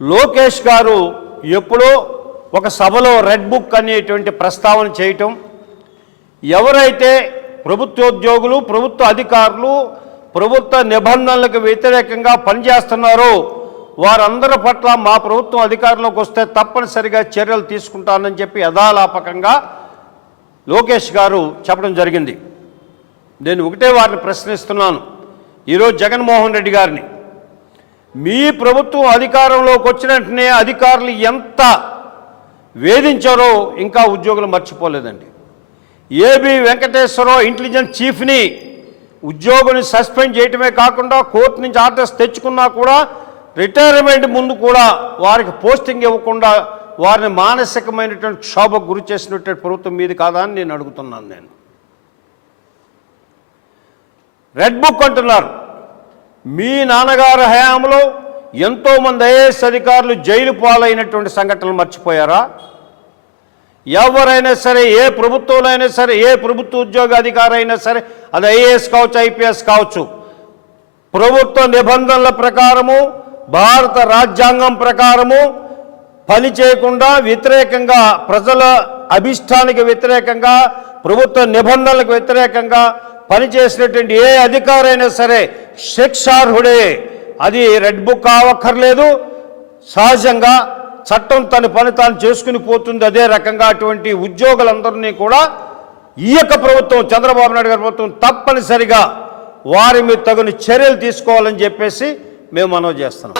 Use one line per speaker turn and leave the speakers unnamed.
లోకేష్ గారు ఎప్పుడో ఒక సభలో రెడ్ బుక్ అనేటువంటి ప్రస్తావన చేయటం ఎవరైతే ప్రభుత్వోద్యోగులు ప్రభుత్వ అధికారులు ప్రభుత్వ నిబంధనలకు వ్యతిరేకంగా పనిచేస్తున్నారో వారందరి పట్ల మా ప్రభుత్వం అధికారంలోకి వస్తే తప్పనిసరిగా చర్యలు తీసుకుంటానని చెప్పి యథాలాపకంగా లోకేష్ గారు చెప్పడం జరిగింది. నేను ఒకటే వారిని ప్రశ్నిస్తున్నాను. ఈరోజు జగన్మోహన్ రెడ్డి గారిని మీ ప్రభుత్వం అధికారంలోకి వచ్చిన వెంటనే అధికారులు ఎంత వేధించారో ఇంకా ఉద్యోగులు మర్చిపోలేదండి. ఏబి వెంకటేశ్వరరావు ఇంటెలిజెన్స్ చీఫ్ని ఉద్యోగుని సస్పెండ్ చేయటమే కాకుండా కోర్టు నుంచి ఆర్డర్స్ తెచ్చుకున్నా కూడా రిటైర్మెంట్ ముందు కూడా వారికి పోస్టింగ్ ఇవ్వకుండా వారిని మానసికమైనటువంటి క్షోభకు గురి చేసినటువంటి ప్రభుత్వం మీది కాదా అని నేను అడుగుతున్నాను నేను. రెడ్ బుక్ అంటున్నారు. మీ నాన్నగారు హయాంలో ఎంతోమంది ఐఏఎస్ అధికారులు జైలు పాలైనటువంటి సంఘటనలు మర్చిపోయారా? ఎవరైనా సరే ఏ ప్రభుత్వంలో అయినా సరే ఏ ప్రభుత్వ ఉద్యోగ అధికారి అయినా సరే అది ఐఏఎస్ కావచ్చు ఐపీఎస్ కావచ్చు ప్రభుత్వ నిబంధనల ప్రకారము భారత రాజ్యాంగం ప్రకారము పని చేయకుండా వ్యతిరేకంగా ప్రజల అభిష్టానికి వ్యతిరేకంగా ప్రభుత్వ నిబంధనలకు వ్యతిరేకంగా పనిచేసినటువంటి ఏ అధికారైనా సరే శిక్షార్హుడే. అది రెడ్ బుక్ కావక్కర్లేదు. సహజంగా చట్టం తన పని తాను చేసుకుని పోతుంది. అదే రకంగా అటువంటి ఉద్యోగులందరినీ కూడా ఈ యొక్క ప్రభుత్వం చంద్రబాబు నాయుడు గారి ప్రభుత్వం తప్పనిసరిగా వారి మీద తగిన చర్యలు తీసుకోవాలని చెప్పేసి మేము మనవి చేస్తున్నాం.